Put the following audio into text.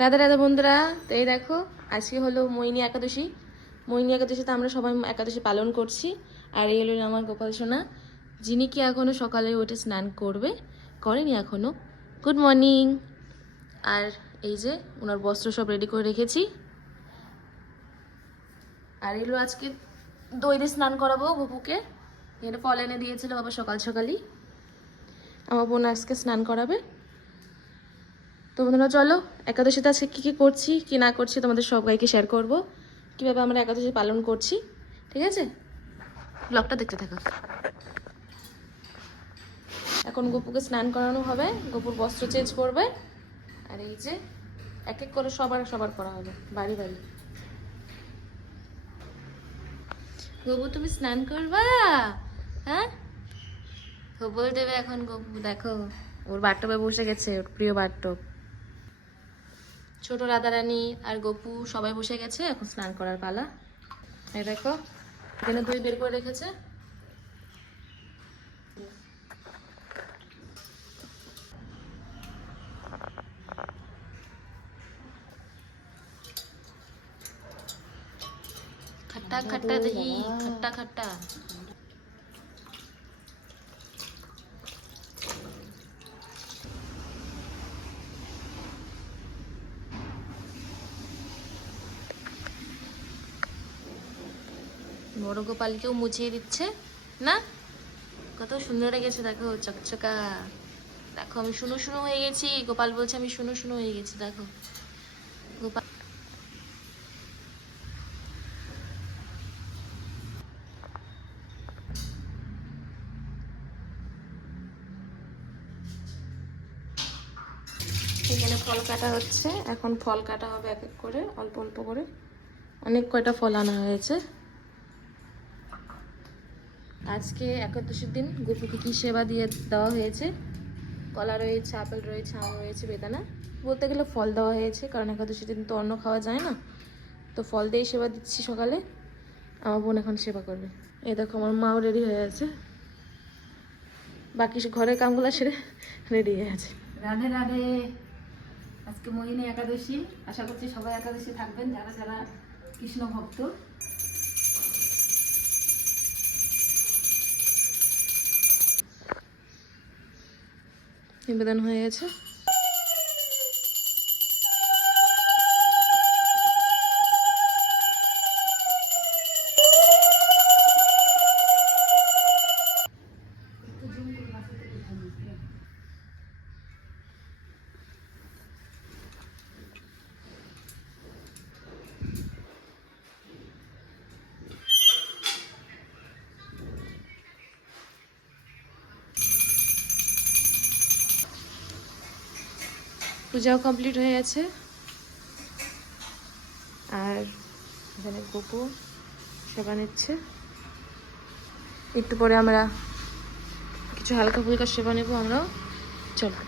রাধা রাধা বন্ধুরা, তো এই দেখো আজকে হলো মোহিনী একাদশী। মোহিনী একাদশীতে আমরা সবাই একাদশী পালন করছি। আর এই হলো আমার গোপাল সোনা, যিনি কি এখনও সকালে উঠে স্নান করেনি এখনও। Good morning. আর এই যে ওনার বস্ত্র সব রেডি করে রেখেছি। আর এগুলো আজকে দই দিয়ে স্নান করাবো গপুকে। এটা ফল এনে দিয়েছিল বাবা সকাল সকালই। আমার বোন আজকে স্নান করাবে। তো বন্ধুরা চলো, একাদশীতে আজকে কী কী করছি কি না করছি তোমাদের সবাইকে শেয়ার করব, কীভাবে আমরা একাদশী পালন করছি। ঠিক আছে, ব্লগটা দেখতে থাকো। এখন গপুকে স্নান করানো হবে, গপুর বস্ত্র চেঞ্জ করবে। আর এই যে এক এক করে সবার করা হবে বাড়ি বাড়ি। গপু তুমি স্নান করবা? হ্যাঁ, বল দেবে এখন গপু। দেখো ওর বাথটবে বসে গেছে, ওর প্রিয় বাথটব। ছোট রাধারানী আর গপু সবাই বসে গেছে, এখন স্নান করার পালা। এই দেখো এখানে দই বের করে রেখেছে। खट्टा खट्टा दही, खट्टा खट्टा। বড় গোপালকেও মুছিয়ে দিচ্ছে না, কত সুন্দর লেগেছে দেখো, চকচকা। দেখো আমি শুনো শুনো হয়ে গেছি, গোপাল বলছে আমি শুনো শুনো হয়ে গেছি। দেখো গোপাল এখানে ফল কাটা হচ্ছে। এখন ফল কাটা হবে এক এক করে, অল্প অল্প করে। অনেক কয়টা ফল আনা হয়েছে। আজকে একাদশীর দিন গপুকে কি সেবা দিয়ে দেওয়া হয়েছে? কলা রয়েছে, আপেল রয়েছে, আম রয়েছে, বেদানা, বলতে গেলে ফল দেওয়া হয়েছে, কারণ একাদশীর দিন তো অন্ন খাওয়া যায় না। তো ফল দিয়েই সেবা দিচ্ছি সকালে। আমার বোন এখন সেবা করবে। এই দেখো আমার মাও রেডি হয়ে আছে, বাকি ঘরের কামগুলো সেরে রেডি হয়ে আছে। রাধে রাধে। আজকে মোহিনী একাদশী, আশা করছি সবাই একাদশী থাকবেন যারা যারা কৃষ্ণ ভক্ত। নিবেদন হয়ে গেছে। পূজাও কমপ্লিট হয়ে গেছে। আর এখানে গপু সেবা নিচ্ছে। একটু পরে আমরা কিছু হালকা ফুলকা সেবা নেবো আমরাও। চলো।